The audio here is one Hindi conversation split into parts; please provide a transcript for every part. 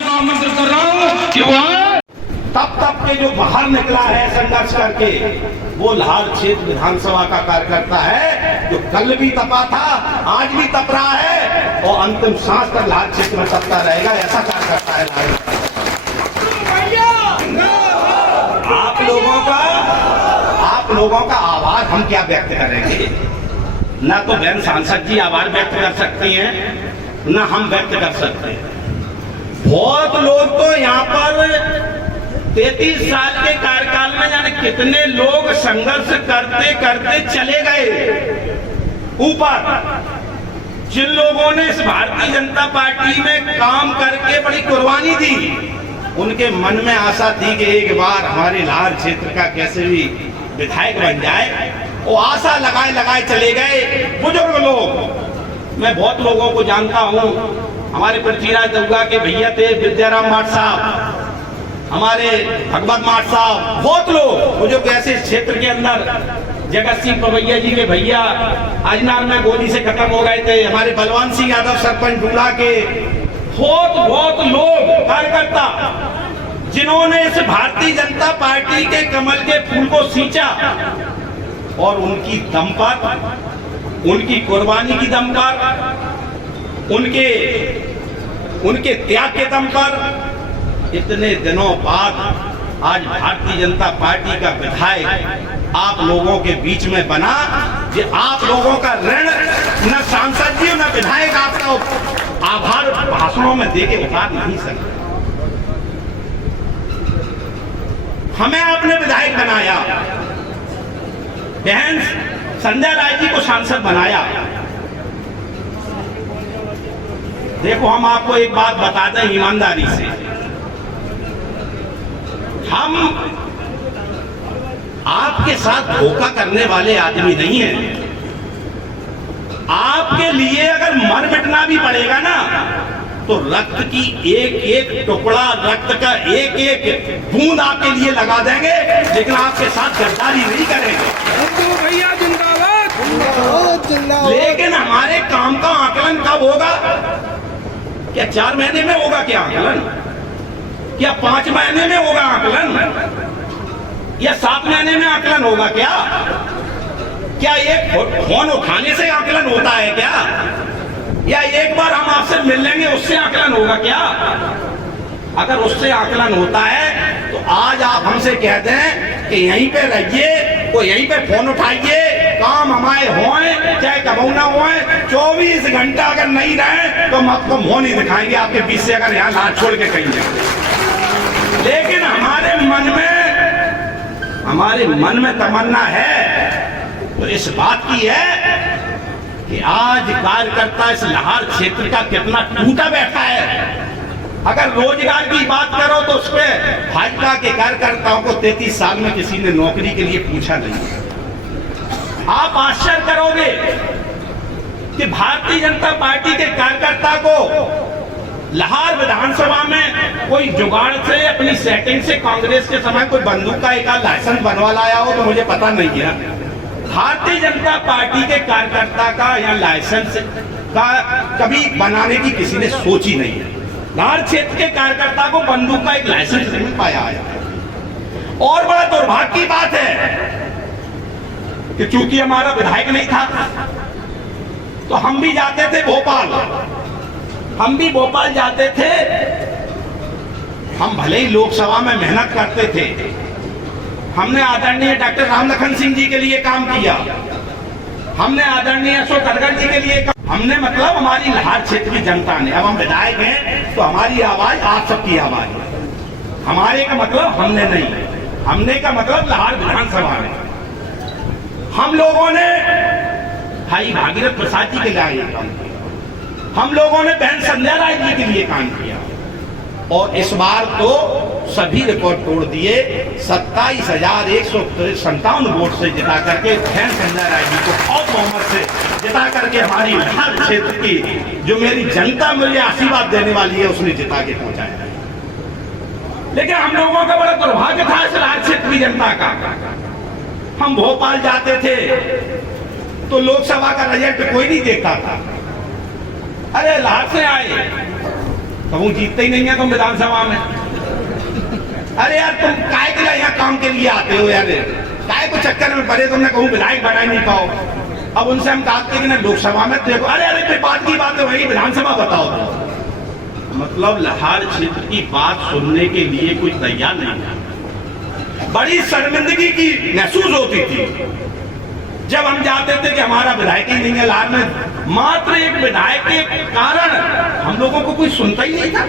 आमंत्रित कर रहा हूं कि तब के जो बाहर निकला है संघर्ष करके, वो लाहौर क्षेत्र विधानसभा का कार्यकर्ता है जो कल भी तपा था, आज भी तप रहा है और अंतिम सांस तक लाहौर क्षेत्र में तपता रहेगा। ऐसा कार्यकर्ता है आप लोगों का आवाज हम क्या व्यक्त करेंगे? ना तो बहन सांसद जी आवाज व्यक्त कर सकती हैं, ना हम व्यक्त कर सकते हैं। बहुत लोग तो यहाँ पर 33 साल के कार्यकाल में जाने कितने लोग संघर्ष करते करते चले गए ऊपर। जिन लोगों ने इस भारतीय जनता पार्टी में काम करके बड़ी कुर्बानी दी, उनके मन में आशा थी कि एक बार हमारे लाहौर क्षेत्र का कैसे भी विधायक बन जाए। वो आशा लगाए लगाए चले गए बुजुर्ग लोग। मैं बहुत लोगों को जानता हूँ, हमारे पृथ्वीराज दउगा के भैया थे विद्याराम माठ साहब, हमारे भगवत माठ साहब, बहुत लोग बुजुर्ग ऐसे क्षेत्र के अंदर, जगत सिंह पवैया जी के भैया अजनार में गोली से खत्म हो गए थे, हमारे बलवान सिंह यादव सरपंच डूला के, बहुत लोग कार्यकर्ता जिन्होंने इस भारतीय जनता पार्टी के कमल के फूल को सींचा और उनकी दम पर, उनकी कुर्बानी की दम पर, उनके त्याग के दम पर इतने दिनों बाद आज भारतीय जनता पार्टी का विधायक आप लोगों के बीच में बना। कि आप लोगों का ऋण न सांसद जी न विधायक आपका आभार भाषणों में देके उतार नहीं सकते। हमें आपने विधायक बनाया, बहन संजय राय जी को सांसद बनाया। देखो, हम आपको एक बात बता दें ईमानदारी से, हम आपके साथ धोखा करने वाले आदमी नहीं हैं। आपके लिए अगर मर मिटना भी पड़ेगा ना, तो रक्त की एक एक टुकड़ा, रक्त का एक एक बूंद आपके लिए लगा देंगे, लेकिन आपके साथ गद्दारी नहीं करेंगे। भैया जिंदाबाद। लेकिन हमारे काम का आकलन कब होगा? क्या 4 महीने में होगा क्या आकलन? क्या 5 महीने में होगा आकलन? या 7 महीने में आकलन होगा क्या? क्या एक फोन उठाने से आकलन होता है क्या? या एक बार हम आपसे मिल लेंगे उससे आकलन होगा क्या? अगर उससे आकलन होता है तो आज आप हमसे कह दें कि यहीं पे रहिए, तो यहीं पे फोन उठाइए, काम हमारे होए चाहे कबू ना होए, 24 घंटा अगर नहीं रहे तो हम आपको मुंह नहीं दिखाएंगे आपके बीच से, अगर यहाँ हाथ छोड़ के कहीं जाए। लेकिन हमारे मन में तमन्ना है तो इस बात की है कि आज कार्यकर्ता इस लाहौर क्षेत्र का कितना टूटा बैठा है। अगर रोजगार की बात करो तो उस पर भाजपा के कार्यकर्ताओं को 33 साल में किसी ने नौकरी के लिए पूछा नहीं। आप आश्चर्य करोगे कि भारतीय जनता पार्टी के कार्यकर्ता को लाहौर विधानसभा में कोई जुगाड़ से, अपनी सेटिंग से कांग्रेस के समय कोई बंदूक का एक लाइसेंस बनवा लाया हो तो मुझे पता नहीं है। भारतीय जनता पार्टी के कार्यकर्ता का या लाइसेंस का कभी बनाने की किसी ने सोची नहीं है। लाहौर क्षेत्र के कार्यकर्ता को बंदूक का एक लाइसेंस नहीं पाया है। और बड़ा दुर्भाग्य की बात है कि चूंकि हमारा विधायक नहीं था तो हम भी जाते थे भोपाल, जाते थे। हम भले ही लोकसभा में मेहनत करते थे, हमने आदरणीय डॉक्टर रामलखन सिंह जी के लिए काम किया, हमने आदरणीय अशोक अरगर जी के लिए हमने मतलब हमारी लाहौर क्षेत्र की जनता ने, अब हम विधायक हैं तो हमारी आवाज आप सबकी आवाज है। हमारे का मतलब हमने नहीं, हमने का मतलब लाहौर विधानसभा में हम लोगों ने भाई भागीरथ प्रसाद जी के लिए काम किया, हम लोगों ने बहन संध्या राय जी के लिए काम किया। और इस बार तो सभी रिकॉर्ड तोड़ दिए। 27,157 वोट से जिता करके फैन संजय राय जी को बहुत बहुमत से जिता करके हमारी लाहार क्षेत्र की जो मेरी जनता मुझे आशीर्वाद देने वाली है उसने जिता के पहुंचाया। लेकिन हम लोगों का बड़ा दुर्भाग्य था इस लाहार क्षेत्र की जनता का। हम भोपाल जाते थे तो लोकसभा का रिजल्ट कोई नहीं देखता था। अरे लाहार से आए तो वो जीतते ही नहीं है तुम विधानसभा में। अरे यार तुम काय के लिए यहाँ काम के लिए आते हो यार, काय को चक्कर में पड़े तुमने कहूँ विधायक बना नहीं पाओ। अब उनसे हम कहते हैं कि ना लोकसभा में देखो, अरे अरे कोई बात की बात है वही विधानसभा बताओ। मतलब लाहार क्षेत्र की बात सुनने के लिए कोई तैयार नहीं था। बड़ी शर्मिंदगी की महसूस होती थी जब हम जाते थे कि हमारा विधायक ही नहीं है लाहार में। मात्र एक विधायक के कारण हम लोगों को कोई सुनता ही नहीं था,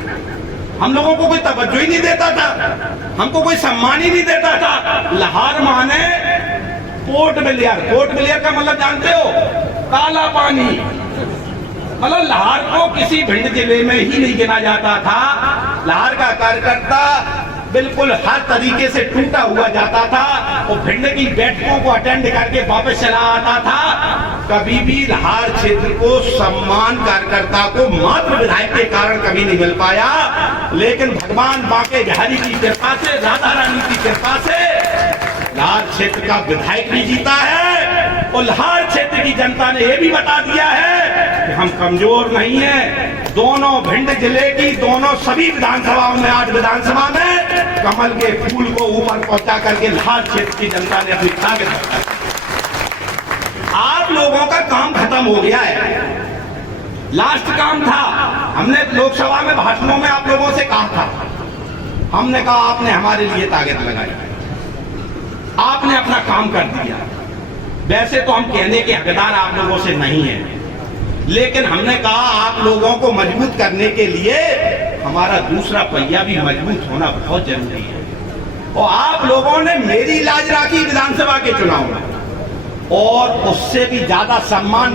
हम लोगों को कोई तवज्जो ही नहीं देता था, हमको कोई सम्मान ही नहीं देता था। लाहार माने पोर्ट ब्लेयर। पोर्ट ब्लेयर का मतलब जानते हो? काला पानी। मतलब लाहार को किसी भिंड जिले में ही नहीं गिना जाता था। लाहार का कार्यकर्ता बिल्कुल हर तरीके से टूटा हुआ जाता था और भिंड की बैठकों को अटेंड करके वापस चला आता था। कभी भी लाहार क्षेत्र को सम्मान कार्यकर्ता को मात्र विधायक के कारण कभी नहीं मिल पाया। लेकिन भगवान बांके बिहारी की कृपा से, राधा रानी की कृपा से लाहार क्षेत्र का विधायक भी जीता है और लाहार क्षेत्र की जनता ने यह भी बता दिया है कि हम कमजोर नहीं है। दोनों भिंड जिले की दोनों सभी विधानसभाओं में, 8 विधानसभा में कमल के फूल को ऊपर पहुंचा करके लाहार क्षेत्र की जनता ने अपनी ताकत दिखाई। आप लोगों का काम खत्म हो गया है। लास्ट काम था, हमने लोकसभा में भाषणों में आप लोगों से कहा था, हमने कहा आपने हमारे लिए ताकत लगाई, आपने अपना काम कर दिया। वैसे तो हम कहने के हकदार आप लोगों से नहीं है, लेकिन हमने कहा आप लोगों को मजबूत करने के लिए हमारा दूसरा पहिया भी मजबूत होना बहुत जरूरी है। और आप लोगों ने मेरी लाज राखी विधानसभा के चुनाव में, और उससे भी ज्यादा सम्मान